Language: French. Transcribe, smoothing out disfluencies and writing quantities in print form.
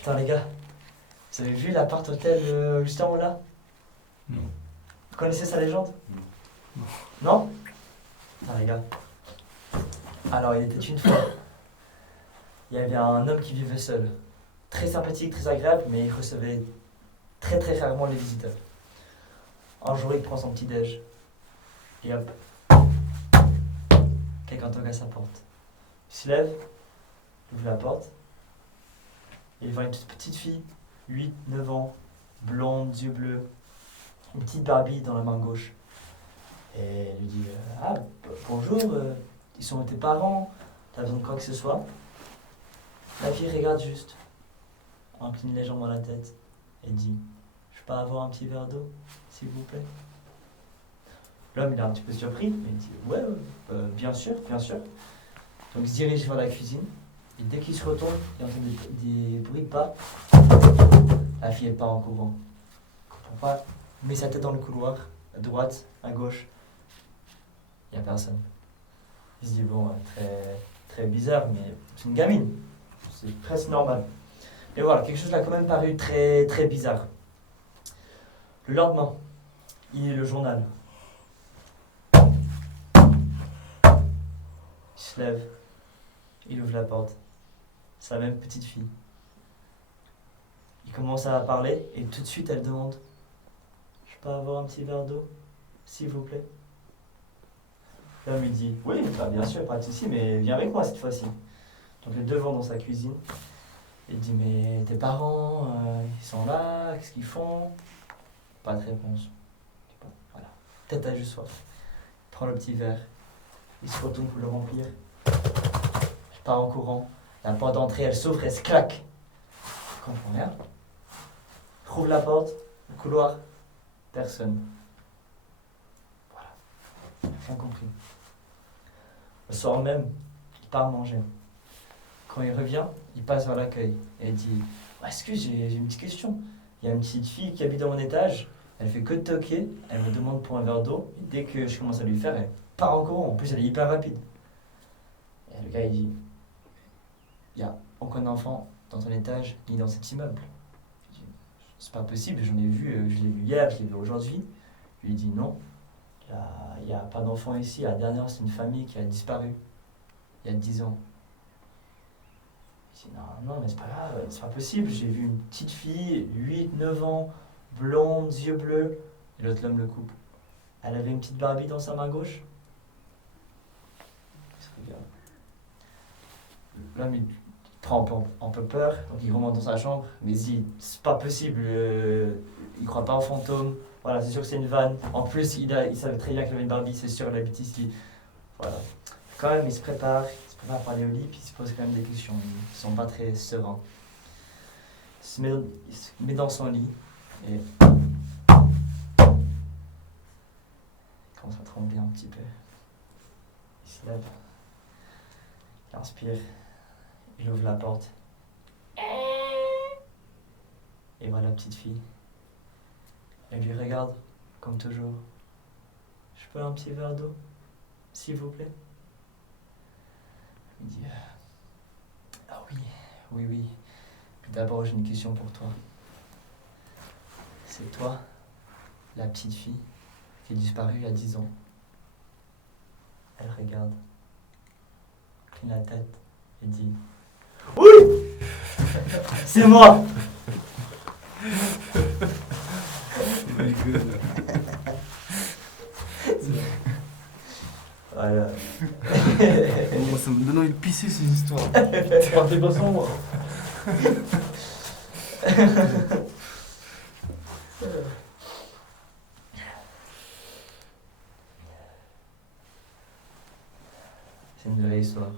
Putain les gars, vous avez vu l'appart-hôtel juste en haut là? Non. Vous connaissez sa légende? Non. Non? Putain les gars. Alors il était une fois, il y avait un homme qui vivait seul. Très sympathique, très agréable, mais il recevait très très rarement les visiteurs. Un jour il prend son petit déj. Et hop, quelqu'un toque à sa porte. Il se lève, il ouvre la porte, et il voit une toute petite fille, 8, 9 ans, blonde, yeux bleus, une petite Barbie dans la main gauche. Et elle lui dit Ah, bonjour, ils sont tes parents, t'as besoin de quoi que ce soit? La fille regarde juste, incline légèrement la tête, et dit Je peux avoir un petit verre d'eau, s'il vous plaît? L'homme il est un petit peu surpris, mais il dit Ouais, bien sûr, bien sûr. Donc il se dirige vers la cuisine, et dès qu'il se retourne, il entend des bruits de pas. La fille elle part en courant. Il comprend pas, il met sa tête dans le couloir, à droite, à gauche, il n'y a personne. Il se dit Bon, très, très bizarre, mais c'est une gamine, c'est presque normal. Et voilà, quelque chose l'a quand même paru très, très bizarre. Le lendemain, il lit le journal. Il se lève, il ouvre la porte. C'est la même petite fille. Il commence à parler et tout de suite elle demande Je peux avoir un petit verre d'eau, s'il vous plaît? L'homme lui dit Oui, bah bien sûr, pas de souci, mais viens avec moi cette fois-ci. Donc les deux vont dans sa cuisine. Il dit Mais tes parents, ils sont là, qu'est-ce qu'ils font? Pas de réponse. Bon, voilà. Peut-être t'as juste soif. Il prend le petit verre, il se retourne pour le remplir. Il part en courant. La porte d'entrée, elle s'ouvre, elle se claque. Il comprend rien. Il ouvre la porte, le couloir, personne. Voilà, rien compris. Le soir même, il part manger. Quand il revient, il passe vers l'accueil et il dit Excuse, j'ai une petite question. Il y a une petite fille qui habite dans mon étage, elle fait que de toquer, elle me demande pour un verre d'eau, et dès que je commence à lui faire, elle part en courant. En plus, elle est hyper rapide. Et le gars, il dit Il n'y a aucun enfant dans ton étage ni dans cet immeuble. Il dit C'est pas possible, j'en ai vu, je l'ai vu hier, je l'ai vu aujourd'hui. Je lui dis Non, il n'y a pas d'enfant ici. La dernière, c'est une famille qui a disparu il y a 10 ans. Je dis non, mais c'est pas grave, c'est pas possible. J'ai vu une petite fille, 8, 9 ans, blonde, yeux bleus. Et l'autre l'homme le coupe. Elle avait une petite Barbie dans sa main gauche. Il se regarde. L'homme il prend un peu peur, donc il remonte dans sa chambre. Mais il dit c'est pas possible, il croit pas aux fantômes. Voilà, c'est sûr que c'est une vanne. En plus, il savait très bien qu'il avait une Barbie, c'est sûr, il habite ici. Voilà. Quand même, il se prépare pour aller au lit, puis il se pose quand même des questions. Ils sont pas très sereins. Il se met dans son lit et il commence à trembler un petit peu. Il se lève, il inspire, il ouvre la porte. Et voilà la petite fille. Elle lui regarde, comme toujours. Je peux un petit verre d'eau, s'il vous plaît? Il dit Ah oui, oui, oui. Puis d'abord, j'ai une question pour toi. C'est toi, la petite fille, qui est disparue il y a 10 ans. Elle regarde, incline la tête et dit Oui. C'est moi. My God. Voilà. Moi, ça me donne envie de pisser ces histoires. C'est parti pas sans moi. C'est une vraie histoire.